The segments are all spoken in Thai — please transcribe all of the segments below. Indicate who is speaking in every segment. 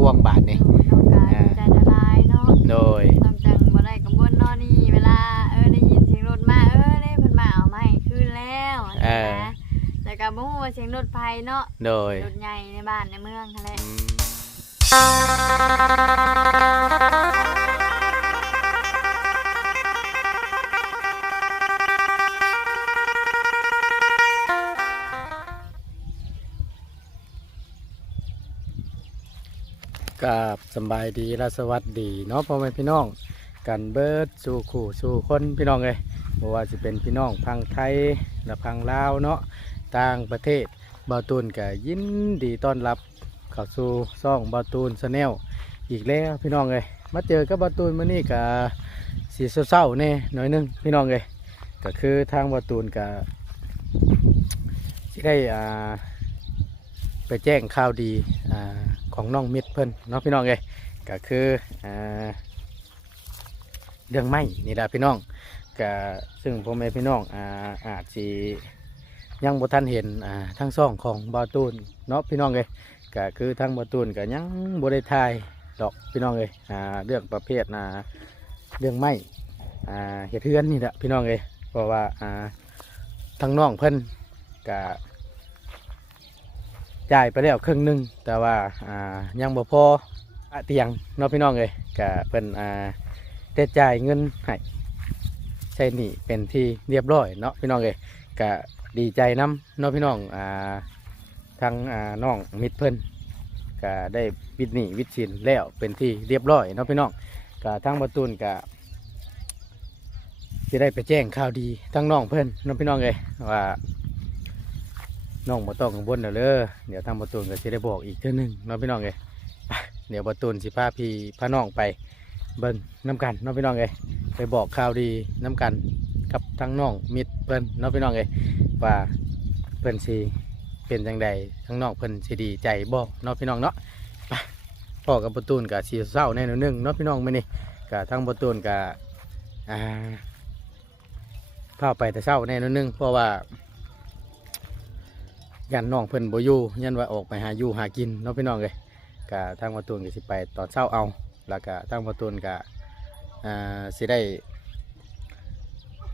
Speaker 1: ห่วงบาทนี่
Speaker 2: น้องกายใจละลายเนาะ
Speaker 1: โดย
Speaker 2: ต้องจังบ่ได้กังวลเนาะนี่เวลาเออได้ยินเสียงรถมาเออได้เพิ่นมาเอามาให้คืนแล้วนะแต่ก็บ่ฮู้ว่าเสียงรถไฟเนาะ
Speaker 1: โดย
Speaker 2: รถใหญ่ในบ้านในเมืองนั่นแหละ
Speaker 1: กับสบายดีและสวัสดีเนาะพ่อแม่พี่น้อง กันเบิร์ดสู่ขู่สู่คนพี่น้องเลยบ่ว่าจะเป็นพี่น้องพังไทยและพังลาวเนาะต่างประเทศบาตูนก็ยินดีต้อนรับเข้าสู่ซ่องบาตูนชาแนลอีกแล้วพี่น้องเลยมาเจอกับบาตูนมื้อนี้ก็สีเศร้าๆแน่หน่อยหนึงพี่น้องเลยก็คือทางบาตูนก็ที่ได้ไปแจ้งข่าวดีอ่า ของน้องมิตรเพิ่นเนาะพี่น้องเลยก็คืออเรื่องไม่นี่แหละพี่น้องก็ซึ่งพ่อแม่พี่น้องอาอาจสิยังบ่ทันเห็นทั้งสองของบาตูนเนาะพี่น้องเลยก็คือทั้งบาตูนก็ยังบ่ได้ทายดอกพี่น้องเลยเรื่องประเภทอ่าเรื่องไม่เฮ็ดเฮือนนี่แหละพี่น้องเลยเพราะว่าทั้งน้องเพิ่นก็ จ่ายไปแล้วครึ่งหนึ่งแต่ว่าอ่ายังบ่พออะเตียงเนาะพี่น้องเลยก็เพิ่นอ่าแต่จ่ายเงินให้ใช่นี่เป็นที่เรียบร้อยเนาะพี่น้องเอ้ยก็ดีใจน้ำเนาะพี่น้องอ่าทางอ่าน้องมิตรเพิ่นก็ได้วิดหนี้วิดสินแล้วเป็นที่เรียบร้อยเนาะพี่น้องก็ทางประตูนก็จะได้ไปแจ้งข่าวดีทั้งน้องเพิ่อนเนาะพี่น้องเอ้ยว่า น้องบ่ต้องกังวลเด้อเด้อเดี๋ยวทางประตูนก็จะได้บอกอีกเท่านึงเนาะพี่น้องเอ้ยไปเดี๋ยวประตูนสิพาพี่พาน้องไปเบิ่งน้ำกันน้องพี่น้องเอ้ยไปบอกข่าวดีน้ำกันกับทั้งน้องมิตรเพิ่นน้องพี่น้องเอ้ยว่าเพิ่นสิเป็นจังใดทั้งน้องเพิ่นสิดีใจบ่เน้องพี่น้องเนาะไปพ่อกับประตูนกับสีเศร้าแน่นอนหนึงน้องพี่น้องมื้อนี้กับทั้งประตูนกับอ่าพาไปแต่เศร้าแน่นอนหนึงเพราะว่า ยันน้องเพิ่นบ่อยู่ยันว่าออกไปหาอยู่หากินเน้องพี่น้องเอ้ยกับทางประตูนก็สิไปตอนเช้าเอาแล้วก็ตั้งประตูนก็อ่าสิได้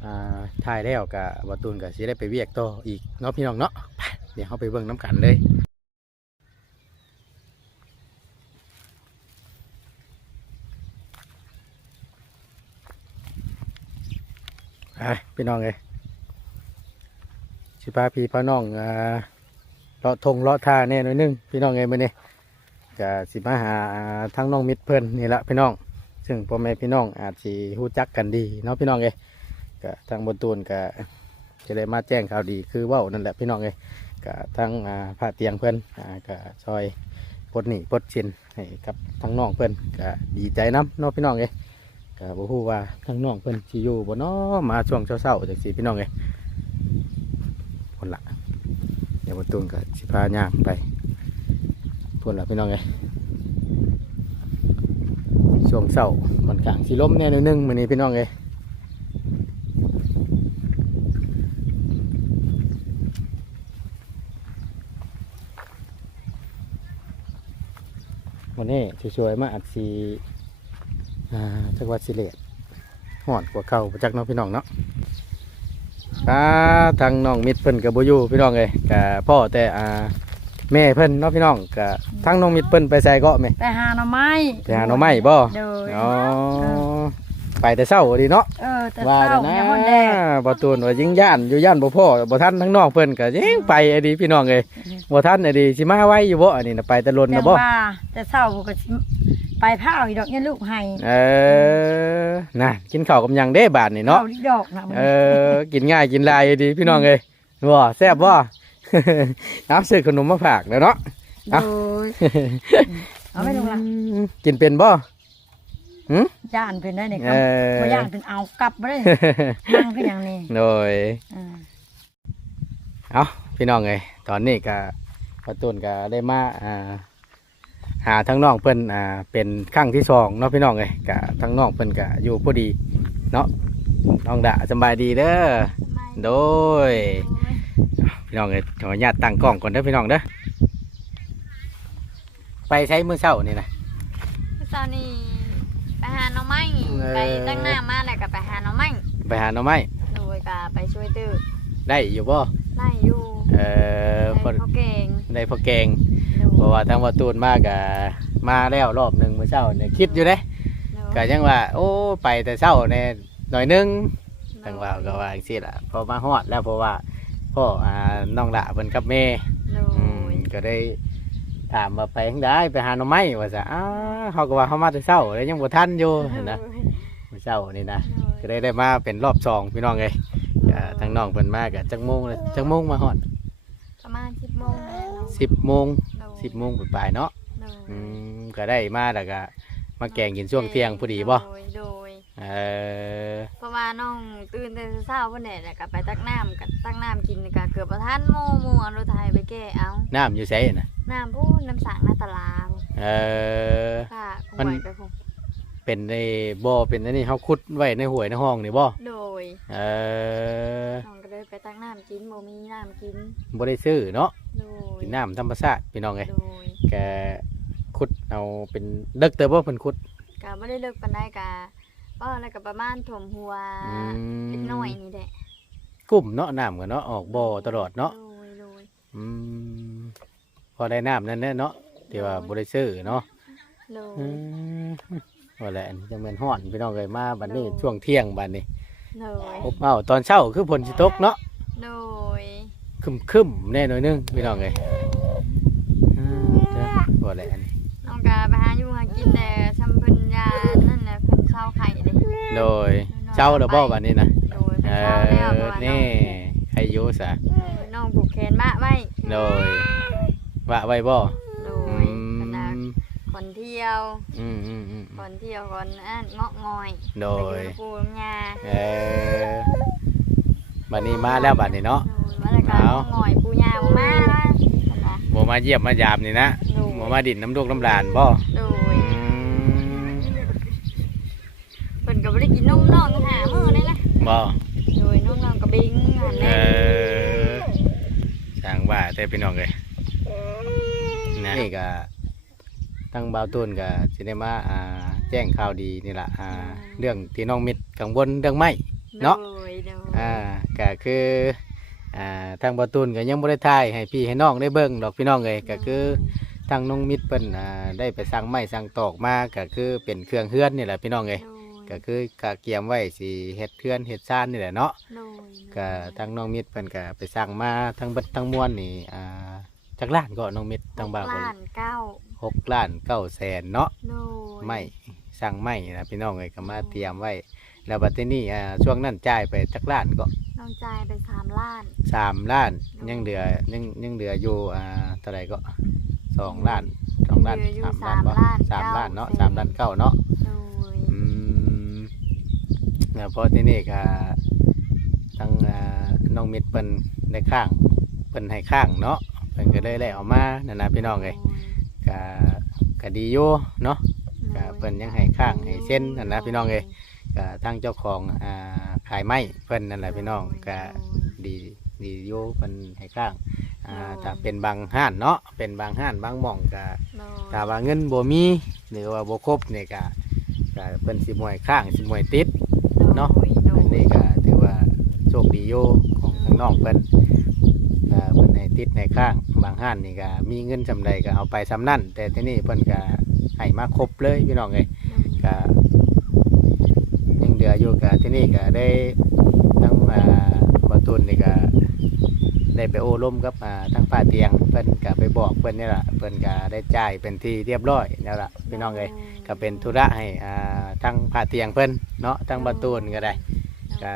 Speaker 1: อ่าถ่ายแล้วกับประตูนก็สิได้ไปเวียกต่ออีกเนาะพี่น้องเนาะไปเดี๋ยวเราไปเบิ่งน้ำกันเลยไปพี่น้องเลยสิพาพี่พาน้องอ่า เลาะทงเลาะท่าแน่หน่อยหนึงพี่น้องเอ้ยมื้อนี้ก็สิมาหาทั้งน้องมิตรเพื่อนนี่ละพี่น้อง ซึ่งพ่อแม่พี่น้องอาจสิฮู้จักกันดีเนาะพี่น้องเอ้ยก็ทางบนตูนก็จะได้มาแจ้งข่าวดีคือว่านั่นแหละพี่น้องเอ้ยก็ทั้งผ้าเตียงเพื่อนก็ซอยปลดหนีปลดชินให้กับทั้งน้องเพื่อนก็ดีใจน้ำเนาะพี่น้องเอ้ยก็บ่ฮู้ว่าทั้งน้องเพื่อนสิอยู่บ่เนาะมาช่วงเช้าๆจังซี่พี่น้องเอ้ยคนละ เดี๋ยวบนตูนก็สิพาย่างไปพุ่นละพี่น้องไงช่วงเสาร์มันกลางสีล้มแน่นอยหนึงมือนี้พี่น้องไงวันนี้สวยๆมาอัดสีอ่าจังหวัดสิเลดหอดกว่าเก่าประจักเน้องพี่น้องเนาะ อ่าทางน้องมิตรเพิ่นกับโบอยูพี่น้องเลยกับพ่อแต่อ่าแม่เพิ่นเนาะพี่น้องก็ทั้งน้องมิตรเพิ่นไปใส่เกาะไหม
Speaker 2: ไปหาหน่อไม้
Speaker 1: ไปหาหน่อไม้บ่
Speaker 2: โดย
Speaker 1: อ๋อไปแต่เช้าดีเนาะ
Speaker 2: เออแต่
Speaker 1: ว่า
Speaker 2: เช้า
Speaker 1: เด้อ
Speaker 2: ยังบ่แด
Speaker 1: นะ
Speaker 2: ด
Speaker 1: บ่ตูนว่ายิงย่านอยู่ย่านบ่พ่อบ่ทันทั้งน้องเพิ่นก็ยิงไปไอ้ดีพี่น้องเอ้ยบ่ทันไอ้ดีสิมาไว้อยู่บ่อันนี้น่ะไปแต่ลน
Speaker 2: แต่
Speaker 1: น่ะบ่
Speaker 2: ว่าแต่เช้าก็สิ ไปพาเอาอีดอกเนี่ยลูกให้
Speaker 1: เออน่ะกินข้าวกับหยังเด้บาดนี่เนาะ
Speaker 2: ออีดอกนะมัน
Speaker 1: เออ กินง่ายกินลายไอ้ดีพี่น้องเอ้ยบ่แซ่บบ่เอาซื้อขนมมาฝากแล้วเนาะ
Speaker 2: โดยเอาไม่ลงละ
Speaker 1: กินเป็นบ่
Speaker 2: ย่านเพิ่นได้นี่ค
Speaker 1: เอ
Speaker 2: รับ
Speaker 1: อ
Speaker 2: บ่ย่านเพิ่นเอากลับบ่ได้นั่งคือหยังนี่
Speaker 1: โดย
Speaker 2: เออ
Speaker 1: เอาพี่น้องเลยตอนนี้ก็ประตูนก็ได้มาอ่า หาทั้งน้องเพิ่นอ่าเป็นครั้งที่สองเนาะพี่น้องเลยก็ทั้งน้องเพิ่นก็อยู่พอดีเนาะน้องดะสำบายดีเด้อโดยพี่น้องเลยขออนุญาตตั้งกล้องก่อนเด้อพี่น้องเด้อไปใช้มือเช้านี่นะ
Speaker 2: คือตอนนี้ไปหาหน้องไม้
Speaker 1: เออ
Speaker 2: ไปตั้งหน้ามาแล้วก็ไปหาหน้องไม้
Speaker 1: ไปหาหน่อไม้
Speaker 2: โดยก็ไปช่วยตื้อ
Speaker 1: ได้อยู่บ่
Speaker 2: ไล่อยู่
Speaker 1: เออ
Speaker 2: ได้
Speaker 1: เพิ่น
Speaker 2: เขาเก่ง
Speaker 1: ได้พอแกง
Speaker 2: โดย
Speaker 1: เพ ราะว่าทางประตูนมากกะมาแล้วรอบหนึ่งเมื่อเช้าเนี่ยคิดอยู่เด้
Speaker 2: โดย
Speaker 1: ก็ยังว่า โอ้ไปแต่เช้าเนี่ยหน่อยหนึง
Speaker 2: โดย
Speaker 1: ทางว่าก็ว่าจังซี่ล่ะพอมาฮอดแล้วเพราะว่าพ่ออ่าน้องละเพิ่นกับแม่
Speaker 2: โด
Speaker 1: อืม
Speaker 2: ย
Speaker 1: ก็ได้ถามว่าไปทางใดไปหาหน่อไม้ว่าซะอ้าเขาก็ว่าเขามาแต่เช้าแล้วยังบ่ทันอยู่นะเมื่อเช้านี่นะก็ได้ได้มาเป็นรอบสองพี่น้องเอ้ยก็ทางน้องเพิ่นมาก็จักโมงเลยจักโมงมาฮอด
Speaker 2: ประมาณสิบโมงแล้วเนาะ
Speaker 1: 10โมง
Speaker 2: โดย
Speaker 1: 10โมงปลายๆเนาะ
Speaker 2: โดย
Speaker 1: อืมก็ได้มาแล้วก็มาแกงกินช่วงเที่ยงพอดีบ่
Speaker 2: โดยโดย
Speaker 1: เออ
Speaker 2: เพราะว่าน้องตื่นแต่เช้าๆเพิ่นเนี่ยก็ไปตักน้ำกับตักน้ำกินก็เกือบบ่ทันโมหมู่เอารถไถไปแก้เอา
Speaker 1: น้ำอยู่ไสน่ะ
Speaker 2: น้ำพูนน้ำสางหน้าตลาด
Speaker 1: เออ
Speaker 2: ค่ะ
Speaker 1: มัน
Speaker 2: ห่วยไปพุ่น
Speaker 1: เป็นในบ่อเป็นอันนี้เขาขุดไว้ในห้วยในห้องนี่บ่
Speaker 2: โดย
Speaker 1: เออ
Speaker 2: น้องก็เลยไปตักน้ำกินบ่มีน้ำกิน
Speaker 1: บ่ได้ซื้อเนาะ
Speaker 2: โดย
Speaker 1: กินน้ำธรรมชาติพี่น้องเอ้ย
Speaker 2: โดย
Speaker 1: แกขุดเอาเป็นเลิกเตอบ่เพิ่นขุด
Speaker 2: ก็บ่ได้เลิกปานใดก็ป้อแล้วก็ประมาณถ่วมหัว
Speaker 1: อืม
Speaker 2: เล็กน้อยนี่แหละ
Speaker 1: กุ้มเนาะน้ำกันเนาะออกบ่อตลอดเนาะ
Speaker 2: โดยโดย
Speaker 1: อืมพอได้น้ำนั่นแหละเนาะที่ว่าบ่ได้ซื้อเนาะ
Speaker 2: โดย
Speaker 1: อืมว่าแหละอันนี้จังแม่นฮ้อนพี่น้องเอ้ยมาบัดนี้ช่วงเที่ยงบัดนี้
Speaker 2: โดย
Speaker 1: อบอ้าวตอนเช้าคือฝนสิตกเนาะ
Speaker 2: โดย
Speaker 1: คึมคึมๆแน่หน่อยนึงพี่น้องเลยอืมจ้ะบ่แหละอันนี้
Speaker 2: น้องก็ไปหาอยู่หากินแต่ทำเพิ่นยานั่นแหละเพิ่นเศร้าไข่เด้
Speaker 1: โดยเช้าแล้วบ่บัดนี้นะ
Speaker 2: โดย
Speaker 1: เอ
Speaker 2: เพิ่นเศร้าแล้วเพ
Speaker 1: อ
Speaker 2: ราะว่าน้
Speaker 1: นี่
Speaker 2: อง
Speaker 1: ใครอยู่ซะ
Speaker 2: น้องผูกแขนมาไว้
Speaker 1: โดยว่าไว้บ่
Speaker 2: โด
Speaker 1: อื
Speaker 2: ยขนาด
Speaker 1: ม
Speaker 2: คนเที่ยว
Speaker 1: อืมอืมอืม
Speaker 2: คนเที่ยวคนอันเงาะงอย
Speaker 1: โด
Speaker 2: ไป
Speaker 1: ย
Speaker 2: อยู่ปูยา
Speaker 1: เออ บัดนี้มาแล้วบัดนี้เนาะ
Speaker 2: มาแล้วก็
Speaker 1: เอา
Speaker 2: เงาะงอยปูยาบ่มานะขนาด
Speaker 1: บ่มาเยี่ยมมายามนี่นะ
Speaker 2: โดย
Speaker 1: บ่มาดินน้ำลูกน้ำหลานบ่
Speaker 2: โด
Speaker 1: อื
Speaker 2: ย
Speaker 1: ม
Speaker 2: เพิ่นก็บ่ได้กินนมน้องหามื้อเลยนะ
Speaker 1: บ่
Speaker 2: โดยน้องน้องก็บิงหัน
Speaker 1: เอ
Speaker 2: แน่
Speaker 1: อช่างว่าแต่พี่น้องเลยนะนี่ก็ทั้งบ่าวตูนก็สิได้มาอ่าแจ้งข่าวดีนี่ล่ะอ่าเรื่องที่น้องมิตรกังวลเรื่องไม้ เนาะ
Speaker 2: โดยโดย
Speaker 1: อ่าก็คืออ่าทางบ่าวตูนก็ยังบ่ได้ถ่ายให้พี่ให้น้องได้เบิ่งดอกพี่น้องเลยก็คือทางน้องมิตรเพิ่นอ่าได้ไปสั่งไม้สั่งตอกมาก็คือเป็นเครื่องเฮือนนี่แหละพี่น้องเลย
Speaker 2: โดย
Speaker 1: ก็คือกะเกียมไว้สิเฮ็ดเฮือนเฮ็ดซ่านนี่แหละเนาะ
Speaker 2: โดย
Speaker 1: ก็ทางน้องมิตรเพิ่นก็ไปสั่งมาทั้งเบิดทั้งมวลนี่อ่าจักล้านก็น้องมิตรทั้งบ่าว
Speaker 2: ห
Speaker 1: เพิ่น
Speaker 2: กล้านเก้า
Speaker 1: หกล้านเก้าแสนเนาะ
Speaker 2: โดย
Speaker 1: ไม่สั่งไม่นะพี่น้องเอ้ยก็มาเตรียมไว้ แล้วบัดนี้อ่าช่วงนั้นจ่ายไปจักล้านก็
Speaker 2: น้องจ่ายไปสามล้าน
Speaker 1: สามล้านยังเหลือยังยังเหลืออยู่อ่าเท่าไหร่ก็สองล้านสองล้าน
Speaker 2: เหลืออยู่
Speaker 1: สามล้านบ่
Speaker 2: สามล้าน
Speaker 1: สามล้านเนาะ
Speaker 2: เก้า
Speaker 1: สามล้านเก้าเนาะ
Speaker 2: โดย
Speaker 1: อืมแล้วพอที่นี่ก็ทั้งอ่าน้องมิตรเพิ่นได้ข้างเพิ่นให้ข้างเนาะเพิ่นก็เลยได้เออกมานั่นนะพี่น้องเอ้ยก็ก็ดีอยู่เนาะ ก็เพิ่นยังให้ข้างให้เส้นนั่นนะพี่น้องเอ้ย ก็ทางเจ้าของอ่าขายไม้เพิ่นนั่นแหละพี่น้องก็ดีดีอยู่เพิ่นให้ข้างอ่าถ้าเป็นบางห้านเนาะเป็นบางห้านบางหม่องก็
Speaker 2: โดย
Speaker 1: ถ้าว่าเงินบ่มีหรือว่าบ่ครบนี่ก็ก็เพิ่นสิมวยข้างสิมวยติดเนาะ
Speaker 2: โดย
Speaker 1: อันนี้ก็ถือว่าโชคดีอยู่ของทางน้องเพิ่นก็เพิ่นให้ติดในข้างบางห้านนี่ก็มีเงินจำใดก็เอาไปสำนั่นแต่ที่นี่เพิ่นก็ให้มาครบเลยพี่น้องเอ้ยก็ ยังเดืออยู่กับที่นี่ก็ได้ทั้งอ่าประตูนนี่ก็ได้ไปโอ้ล้มกับอ่าทั้งป้าเตียงเพิ่นก็ไปบอกเพิ่นนี่แหละเพิ่นก็ได้จ่ายเป็นที่เรียบร้อยแล้วล่ะพี่น้องเอ้ยก็เป็นธุระให้อ่าทั้งป้าเตียงเพิ่นเนาะทั้งประตูนก็ได้ก็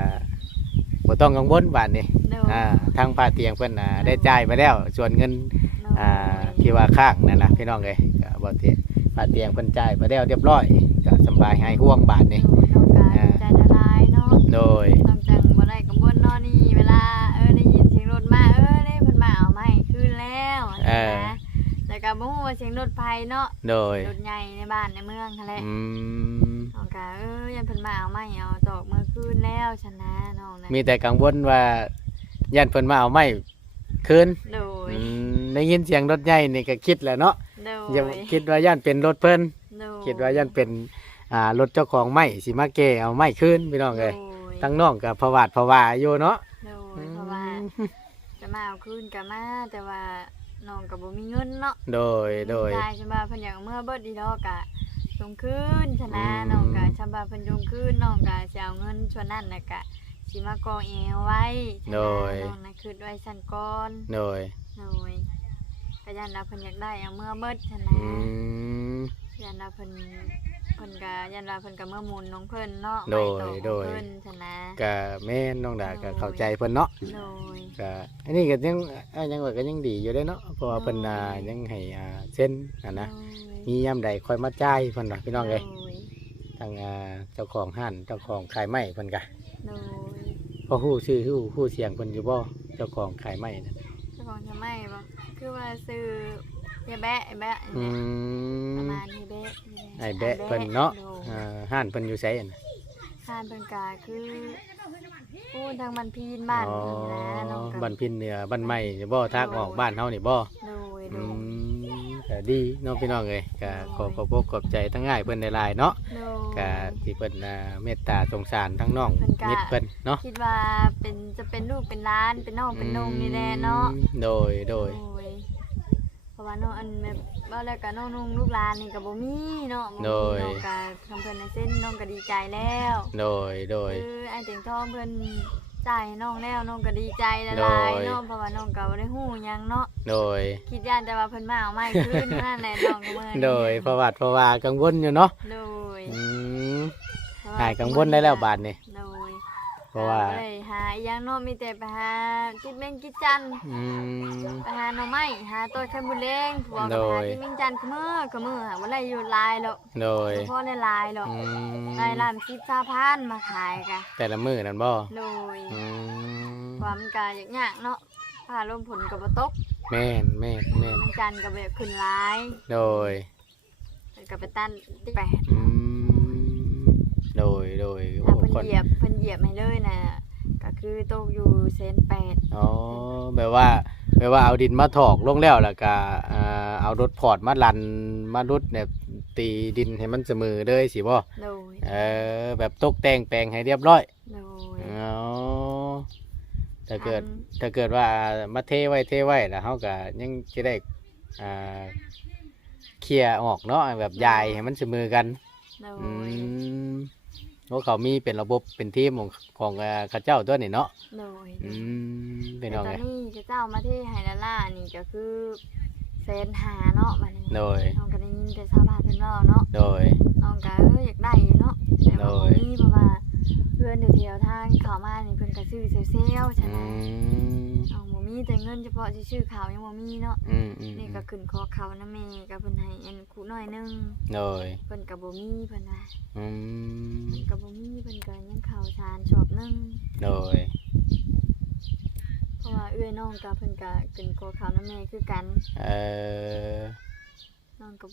Speaker 1: บ่ต้องกังวลบาดนี้
Speaker 2: โดย
Speaker 1: อ่าทั้งป้าเตียงเพิ่นอ่าได้จ่ายไปแล้วส่วนเงิน
Speaker 2: โดย
Speaker 1: อ่าที่ว่าข้างนั่นนะพี่น้องเอ้ยก็บ่เตียงป้าเตียงเพิ่นจ่ายไปแล้วเรียบร้อยก็สำบายให้ห่วงบาทนี่
Speaker 2: โดยน้
Speaker 1: โดย
Speaker 2: ต้องจังบ่ได้กังวลเนาะนี่เวลาเออได้ยินเสียงรถมาเออได้เพิ่นมาเอามาให้คืนแล้ว
Speaker 1: เออ
Speaker 2: นะแล้วก็บ่ฮู้ว่าเสียงรถไผเนาะ
Speaker 1: โดย
Speaker 2: รถใหญ่ในบ้านในเมืองนั่นแหละ
Speaker 1: อืม
Speaker 2: น้องก็เออยันเพิ่นมาเอามาให้เอาตอกเมื่อคืนแล้วชนะน้องนะ
Speaker 1: มีแต่กังวลว่าย่านเพิ่นมาเอาไม้คืน
Speaker 2: โดย
Speaker 1: อืมได้ยินเสียงรถใหญ่นี่ก็คิดแหล้วเนาะ
Speaker 2: โด
Speaker 1: อย่ายคิดว่าย่านเป็นรถเพิ่น
Speaker 2: โด
Speaker 1: คิดว่ายันเป็นอ่ารถเจ้าของไม้สิมาแก้เอาไม้คืนพี่น้องเอ้ย
Speaker 2: โดย
Speaker 1: ทั้งน้องก็ผวาดผวาอยู่เนาะ
Speaker 2: โดยเพราะว่าจะมาเอาคืนก็มาแต่ว่าน้องก็บ่มีเงินเนาะ
Speaker 1: โดยโดย
Speaker 2: ได้ใช่ป่ะเพิ่นอยากเอาเมื่อเบิดดีดอกกะลงคืนชนะ
Speaker 1: อืม
Speaker 2: น้องกะชำบาเพิ่นลงคืนน้องกะจะเอาเงินส่วนนั้นน่ะกะสิมากองเอวไว้ชนะน้องน่ะคิดไว้สั่นก่อน
Speaker 1: โดย
Speaker 2: โดยก็ยันว่าเพิ่นอยากได้เอาเมื่อเบิดชนะ
Speaker 1: อืม
Speaker 2: ยันว่าเพิ่นเพิ่นก็ยันว่าเพิ่นก็เมื่อหมุนน้องเพิ่นเนาะ
Speaker 1: โดย
Speaker 2: ไว้ต่อของ
Speaker 1: โดย
Speaker 2: เพิ่นชนะ
Speaker 1: ก็แม่นน้องดาก็เข้าใจเพิ่นเนาะ
Speaker 2: โดย
Speaker 1: ก็อันนี้ก็ยังเอ้ยยังว่าก็ยังดีอยู่เด้เนาะเพราะว่าเพิ่นอ่ายังให้อ่าเส้นอะนะ
Speaker 2: โดย
Speaker 1: มียามใดคอยมาจ่ายเพิ่นว่าพี่น้องเอ้ย
Speaker 2: โดย
Speaker 1: ทางอ่าเจ้าของห้านเจ้าของขายไม้เพิ่นก็
Speaker 2: โดย
Speaker 1: พอฮู้ชื่อฮู้ฮู้เสียงเพิ่นอยู่บ่เจ้าของขายไม้นั่น
Speaker 2: เจ้าของทำไมบ่คือว่าซื้อ เฮียแบะไอ้แบะ
Speaker 1: อื
Speaker 2: เนี่ย
Speaker 1: ม
Speaker 2: ประมาณนี้แบะ
Speaker 1: ไอ้แบะเพิ่นเนาะ
Speaker 2: โดย
Speaker 1: อ่าห้านเพิ่นอยู่ไสอันน่ะ
Speaker 2: ข้านเพิ่นกาคือพูดทางบันพีนบ้าน
Speaker 1: อ๋อ
Speaker 2: นี่นะน้องก็
Speaker 1: บ้านพินเหนือบ้านใหม่บ่ทางออกบ้านเฮานี่บ่
Speaker 2: โดยโด
Speaker 1: อื
Speaker 2: ย
Speaker 1: มก็ดีเน้องพี่น้องเอ้ยก็ขอขอบอกขอบใจทั้งง่ายเพิ่นหลายๆเนาะ
Speaker 2: โด
Speaker 1: ก็
Speaker 2: ย
Speaker 1: ที่เพิ่นอ่าเมตตาสงสารทั้งน้อง
Speaker 2: เพิ่นก็
Speaker 1: มิตรเพิ่นเนาะ
Speaker 2: คิดว่าเป็นจะเป็นลูกเป็นร้านเป็นน้องเป็นนงนี่แหละเนาะ
Speaker 1: อืมโดยโดย
Speaker 2: โดยเพ ราะว่าน้องอันแบบว่าแล้วก็น้องนุ่งลูกหลานนี่ก็บ่มีเนาะบ่มี
Speaker 1: โดย
Speaker 2: น้องก็ทำเพิ่นในเส้นน้องก็ดีใจแล้ว
Speaker 1: โดยโดย
Speaker 2: คือไอ้เต็งทองเพิ่นจ่ายให้น้องแล้วน้องก็ดีใจละ
Speaker 1: โด
Speaker 2: ลาย
Speaker 1: ย
Speaker 2: เนาะเพราะว่าน้องก็บ่ได้ฮู้หยังเนาะ
Speaker 1: โดย
Speaker 2: คิดย่านแต่ว่าเพิ่นมาเอาไม้คืนนั่นแหละน้องก็เมื่อนี้
Speaker 1: โดยประวัติประวากังวลอยู่เนาะ
Speaker 2: โดย
Speaker 1: อืม
Speaker 2: เพระว่
Speaker 1: หายกังวลได้แล้วบาดนี่
Speaker 2: โดย
Speaker 1: เพราะว่า
Speaker 2: ก็เลยหาอีหยังเนาะมีแต่ไปหากินแมงกินจัน
Speaker 1: อืม
Speaker 2: ไปหาหน่อไม้หาต้นไข่บุเรงผัว
Speaker 1: โด
Speaker 2: ก็หาย กินแมงจันคือมื้อคือมื้อหาบ่ได้อยู่หลายหรอก
Speaker 1: โดย
Speaker 2: บ่พอได้หลายหรอก
Speaker 1: อืม
Speaker 2: ได้ลามสิบสาพันมาขายกะ
Speaker 1: แต่ละมื้อนั่นบ่
Speaker 2: โดย
Speaker 1: อืม
Speaker 2: ความนก็ยากๆเนาะผ้าลมผลก็บ่ตก
Speaker 1: แม่นแม่นแม่น
Speaker 2: แมงจันก็แบบขึ้นหลาย
Speaker 1: โดย
Speaker 2: แล้วก็ไปตันที่แปด
Speaker 1: อืม โดยโดย
Speaker 2: ถ้า
Speaker 1: โอ้
Speaker 2: เพิ่น
Speaker 1: คน
Speaker 2: เหยียบเพิ่นเหยียบให้เลยน่ะก็คือตกอยู่เซนแปด
Speaker 1: อ๋อแบบว่าแบบว่าเอาดินมาถอกลงแล้วแล้วก็อ่าเอารถพอร์ตมาลันมารุดเนี่ยตีดินให้มันเสมอเลยสิบ่
Speaker 2: โดย
Speaker 1: เออแบบตกแต่งแปลงให้เรียบร้อย
Speaker 2: โดย
Speaker 1: อ๋อถ้าเกิด
Speaker 2: อัน
Speaker 1: ถ้าเกิดว่ามาเทไว้เทไว้แล้วเขาก็ยังจะได้อ่าเคลียร์ออกเนาะแบบยายให้มันเสมอกัน
Speaker 2: โด
Speaker 1: อื
Speaker 2: ย
Speaker 1: ม เพราะเขามีเป็นระบบเป็นทีมของของอ่าเข้าเจ้าตัวนี่เนาะ
Speaker 2: โดย
Speaker 1: อืมเป็
Speaker 2: แต่
Speaker 1: น
Speaker 2: ต
Speaker 1: เอา
Speaker 2: อน
Speaker 1: ไง
Speaker 2: นี้เจ้าเจ้ามาที่ไฮดาล่านี่ก็คือเซนหาเนาะบัดนี้
Speaker 1: โดย
Speaker 2: น้องก็ได้ยินแต่ชาวบ้านเพิ่นเว้าเนาะ
Speaker 1: โดย
Speaker 2: น้องก็เอออยากได้อยู่เนาะแต่ว่า
Speaker 1: โด
Speaker 2: บ่
Speaker 1: ย
Speaker 2: มีเพราะว่า เพื่อนเดียวๆทางเข้ามานี่เพิ่นก็ซื้อเซลล์ๆฉะ
Speaker 1: อื
Speaker 2: นั้น
Speaker 1: ม
Speaker 2: น้องบ่มีแต่เงินเฉพาะที่ชื่อเขายังบ่มีเนาะ
Speaker 1: อืมอืม
Speaker 2: นี่ก็ขึ้นคอเขานะแม่ก็เพิ่นให้อันคูน้อยหนึง
Speaker 1: โดย
Speaker 2: เพิ่นก็บ่มีเพิ่นว่า
Speaker 1: อืม
Speaker 2: เพิ่นก็บ่มีเพิ่นก็ยังข้าวสารชอบหนึง
Speaker 1: โดย
Speaker 2: เพราะว่าเอื้อยน้องก็เพิ่นก็ขึ้นคอเขานะแม่คือกัน
Speaker 1: เออ
Speaker 2: น้องก็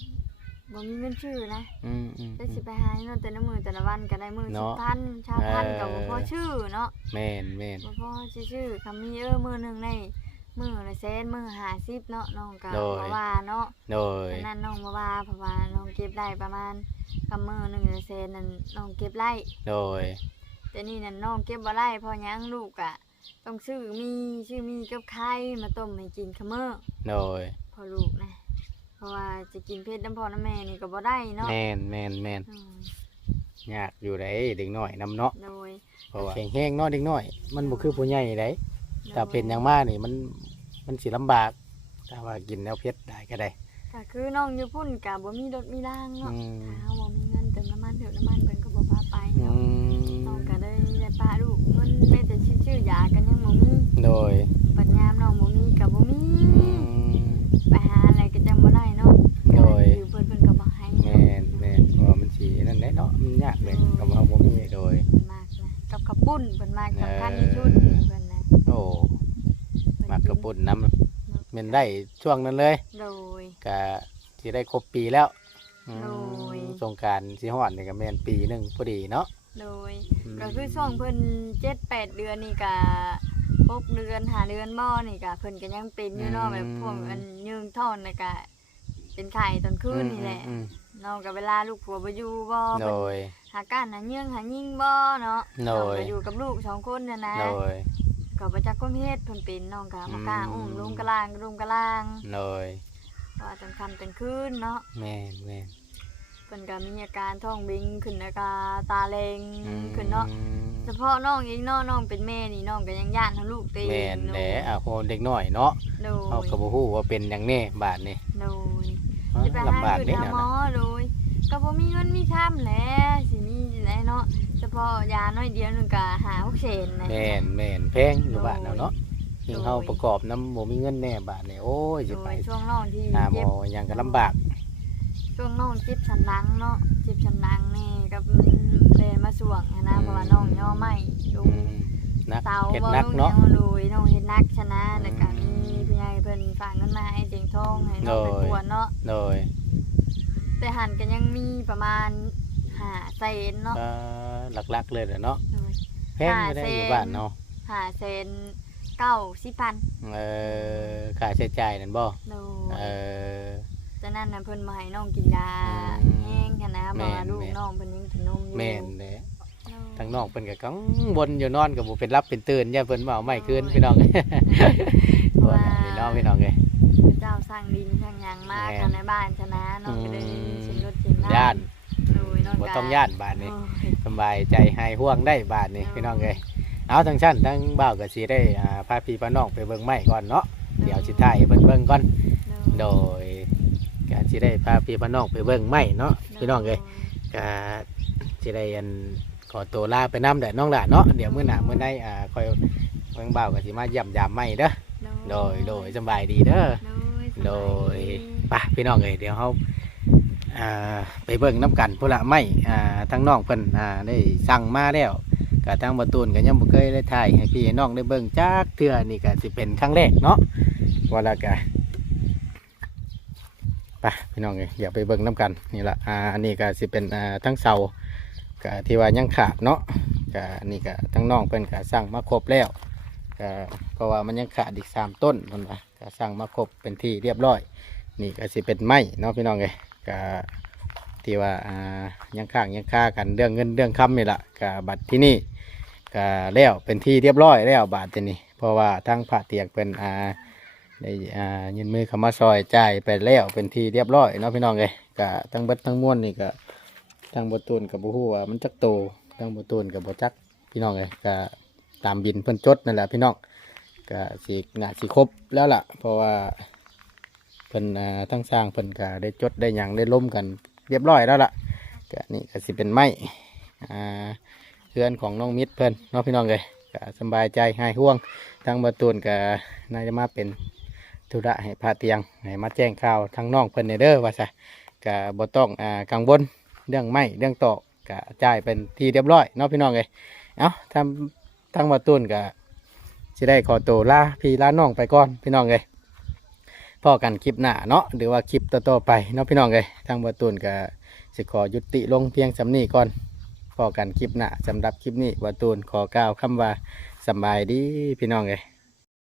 Speaker 2: บ่มีเงินชื่อนะ
Speaker 1: อืมอืม
Speaker 2: แต่สิไปหาเนาะแต่ละมื้อแต่ละวันก็ได้มื้อ
Speaker 1: เนาะ
Speaker 2: สิบพันชาวพันก็บ่
Speaker 1: เออ
Speaker 2: พอชื่อเนาะ
Speaker 1: แม่นแม่น
Speaker 2: บ่พอสิชื่อคำมีเออมื้อหนึงได้มื้อละแสนมื้อ50เนาะน้องก็
Speaker 1: โดย
Speaker 2: บ่ว่าเนาะ
Speaker 1: โดย
Speaker 2: อันนั้นน้องบ่ว่าเพราะว่าน้องเก็บได้ประมาณคำมื้อหนึงละแสนนั่นน้องเก็บไร่
Speaker 1: โดย
Speaker 2: แต่นี่นั่นน้องเก็บบ่ได้เพราะหยังลูกอะต้องซื้อมีซื้อมีกับไข่มาต้มให้กินคำมื้อ
Speaker 1: โดย
Speaker 2: พอลูกนะ เพราะว่าจะกินเพชรน้ำพ่อน้ำแม่นี่ก็บ่ได้เนาะ
Speaker 1: แม่นแม่นแม่น
Speaker 2: อืม
Speaker 1: ยากอยู่ได้เด็กน้อยนำเนาะ
Speaker 2: โดย
Speaker 1: เพราะว่าแข็งแห้งเนาะเด็กน้อย มันบ่คือผู้ใหญ่ได้ถ้าเป็นอย่างมากนี่มันมันสิลำบากถ้าว่ากินแล้วเผ็ดได้ก็ได้
Speaker 2: ก็คือน้องอยู่พุ่นก็บ่มีรถมีราง
Speaker 1: อื
Speaker 2: เนาะ
Speaker 1: ม
Speaker 2: ถ้าเฮาบ่มีเงินเติมน้ำมันเติมน้ำมันเพิ่นก็บ่พาไป
Speaker 1: อื
Speaker 2: เนาะ
Speaker 1: ม
Speaker 2: น้องก็เลยได้ป้าลูกเงินแม้แต่ชื่อๆยากันยังบ่มี
Speaker 1: โดย
Speaker 2: ปัญญามน้องบ่มีก็บ่มี
Speaker 1: อืม
Speaker 2: ไปหา อะไรก็จังบ่ได้เนาะ
Speaker 1: โดย
Speaker 2: อยู่เพิ่นเพิ่นก็บ่ให้
Speaker 1: แม่นแม่นเพราะว่ามันสินั่นได้เนาะมันยากเลยกับเราบ่มีโดย
Speaker 2: เพิ่นมากนะกับข้าวปุ้นเพิ่นมากสำคัญที่สุดเพิ่นนะ
Speaker 1: โอ้มักกระปุ่นน้ำมันได้ช่วงนั้นเลย
Speaker 2: โดย
Speaker 1: ก็สิได้ครบปีแล้วอืม
Speaker 2: โอ้ย
Speaker 1: สงกรารสิฮอดนี่ก็แม่นปีหนึงพอดีเนาะ
Speaker 2: โดยก็คือช่วงเพิ่นเจ็ดแปดเดือนนี่ก็ หกเดือนหาเดือนบ่นี่ก็เพิ่นก็ยังเป็นอยู่เนาะแบบพวกอันยืงท่อนนี่ก็เป็นไข่ตอนคืนนี่แหละ
Speaker 1: อืม
Speaker 2: น้องกับเวลาลูกผัวบ่อยู่บ่
Speaker 1: โดย
Speaker 2: หาการหาเยื่องหายิ่งบ่เนาะ
Speaker 1: โด
Speaker 2: น้อง
Speaker 1: ย
Speaker 2: ก็อยู่กับลูกสองคนเนี่ยนะ
Speaker 1: โดย
Speaker 2: ก็บ่จักก้มเฮ็ดเพิ่นเป็นน้องก็บ่กล้า
Speaker 1: อืม
Speaker 2: อุ้มลุงกะลางลุงกะลาง
Speaker 1: โดย
Speaker 2: ว่าจังคันจังคืนเนาะ
Speaker 1: แม่นแม่น
Speaker 2: เพิ่นก็มีอาการท้องบิงขึ้นแล้วก็ตาแรง
Speaker 1: อืม
Speaker 2: ขึ้นเนาะเฉพาะน้องเองเนาะน้องเป็นแม่นี่น้องก็ยังย่านทั้งลูกตี
Speaker 1: แม่นแหละอะโคนเด็กน้อยเนาะ
Speaker 2: โด
Speaker 1: เฮายก็บ่ฮู้ว่าเป็นหยังแน่บาดนี้
Speaker 2: โดย
Speaker 1: อ๋อ
Speaker 2: สิไปหา
Speaker 1: ลำบาก
Speaker 2: คือ
Speaker 1: เด้
Speaker 2: หา
Speaker 1: แนว
Speaker 2: หม
Speaker 1: นั้
Speaker 2: อนโดยก็บ่มีเงินมีค่ำแหละสิมีแหละเนาะเฉพาะยาน้อยเดียวนึงก็หา6เซนนะ
Speaker 1: แม่นแม่นแพงอยู่บ้านเราเนาะยิ่งเฮาประกอบน้ำบ่มีเงินแน่บาดนี้โอ้ย
Speaker 2: โด
Speaker 1: สิไป
Speaker 2: ยช่วงน้องที่
Speaker 1: หาหม
Speaker 2: เจ็
Speaker 1: อบหยังก็ลำบาก
Speaker 2: ช่วงน้องเจ็บสันหลังเนาะเจ็บสันหลังนี่ก็เดินมาสวงอะนะเพราะว่าน้องย่อไม่ดู
Speaker 1: อืมนัก
Speaker 2: เตา
Speaker 1: เฮ็ด
Speaker 2: บ่
Speaker 1: นัก
Speaker 2: ลุง
Speaker 1: เนาะ
Speaker 2: ยังดูน้องเฮ็ดนักชนะแล้วก็
Speaker 1: อื
Speaker 2: มี
Speaker 1: ม
Speaker 2: พี่ใหญ่เพิ่นฝากเงินมาให้เจียงทองให้น้องไป
Speaker 1: โดย
Speaker 2: กวดเนาะ
Speaker 1: โดย
Speaker 2: แต่หันก็ยังมีประมาณห้าเซนเนาะ
Speaker 1: เอ่อหลักๆเลยแหละเนาะ
Speaker 2: โดย
Speaker 1: แพงอยู่ได้อยู่บ้านเนาะ
Speaker 2: ห้าเซนเก้าสิบพัน
Speaker 1: เออค่าใช้จ่ายนั่นบ่
Speaker 2: โดย
Speaker 1: เออ
Speaker 2: จากนั้นน่ะเพิ่นมาให้น้องกินยา
Speaker 1: อืม
Speaker 2: แห้งค่ะนะเพราะว่า
Speaker 1: แม่น
Speaker 2: ลูก
Speaker 1: แม่น
Speaker 2: น้องเพิ่นยังกินนมอยู่
Speaker 1: แม่นแหละ
Speaker 2: โดย
Speaker 1: ทางนอกเพิ่นก็กังวลอยู่นอนก็บ่เป็นรับเป็นตื่นอย่าเพิ่นมาเอาไม้คืนพี่น้อง
Speaker 2: เพราะว่า
Speaker 1: พี่น้องพี่น้องเอ้ย
Speaker 2: พระเจ้าสร้างดินสร้างหยังมาก
Speaker 1: แม่น
Speaker 2: ค่ะในบ้านชนะน้องก็เลย
Speaker 1: อืม
Speaker 2: ชิมรถชิมน้ำ
Speaker 1: ย่าน
Speaker 2: โดยน้อง
Speaker 1: บ่
Speaker 2: ก็
Speaker 1: ต้องย่านบาดนี้
Speaker 2: โอ้ย
Speaker 1: สำบายใจหายห่วงได้บาดนี้พี่น้องเอ้ยเอาทั้งชั้นทั้งบ่าวก็สิได้อ่าพาพี่พาน้องไปเบิ่งไม้ก่อนเนาะเดี๋ยวสิถ่ายให้เพิ่นเบิ่งก่อน โดย ก็สิได้พาพี่พาน้องไปเบิ่งไม้เนาะพี่น้องเอ้ยก็สิได้อันขอตัวลาไปน้ำแดดน้องหลานเนาะเดี๋ยวมื้อหน้ามื้อใดอ่าคอยเบิ่งบ่าวก็สิมาเย่ำยามไม่เด้อโดยโดยสำบายดีเด้อโดยไปพี่น้องเอ้ยเดี๋ยวเฮาอ่าไปเบิ่งน้ำกันพุ่นละไม่อ่าทั้งน้องเพิ่นอ่าได้สั่งมาแล้วก็ทางประตูนก็ยังบ่เคยได้ถ่ายให้พี่ให้น้องได้เบิ่งจักเทื่อนี่ก็สิเป็นครั้งแรกเนาะว่าและก็ ไปพี่น้องเอ้ยอย่าไปเบิ่งน้ำกันนี่ละอ่าอันนี้ก็สิเป็นอ่าทั้งเสาก็ที่ว่ายังขาดเนาะก็นี่ก็ทั้งน้องเพิ่นก็สั่งมาครบแล้วก็เพราะว่ามันยังขาดอีกสามต้นเพิ่นว่าก็สั่งมาครบเป็นที่เรียบร้อย นี่ก็สิเป็นไม้เนาะพี่น้องเอ้ยก็ที่ว่าอ่ายังข้างยังค่ากันเรื่องเงินเรื่องคำนี่แหละก็บัตรที่นี่ก็แล้วเป็นที่เรียบร้อยแล้วบาทที่นี่เพราะว่าทั้งผ่าเตียงเป็นอ่า ได้อ่ายินมือคำมาซอยจ่ายไปแล้วเป็นที่เรียบร้อยเนาะพี่น้องเอ้ยก็ทั้งเบิดทั้งม้วลนี่ก็ทางบตูนกับบูฮู้ว่ามันจักโตทางบตูนกับบ่จักพี่น้องเลยก็ตามบินเพิ่นจดนั่นแหละพี่น้องก็สิน่าสิครบแล้วล่ะ เพราะว่าเพิ่นอ่าทั้งสร้างเพิ่นก็ได้จดได้หยังได้ล้มกันเรียบร้อยแล้วล่ะก็นี่ก็สิเป็นไม้อ่าเพื่อนของน้องมิตรเพิ่นเนาะพี่น้องเลยก็สบายใจหายห่วงทางบตูนก็น่าจะมาเป็น ธุระให้พาเตียงให้มาแจ้งข่าวทางน้องเพิ่นในเด้อว่าซะก็บ่ต้องอ่ากังวลเรื่องไม้เรื่องตอกกะจ่ายเป็นทีเรียบร้อยเนาะพี่น้องเลยเอาทำทั้งวัดตุนกะจะได้ขอตัวลาพี่ลาน้องไปก่อนพี่น้องเลยพ่อกันคลิปหน้าเนาะหรือว่าคลิปต่อๆไปเนาะพี่น้องเลยทางวัดตุนกะสิขอยุติลงเพียงสำนีก่อนพ่อกันคลิปหน้าสำหรับคลิปนี้วัดตุนขอกล่าวคำว่าสบายดีพี่น้องเลย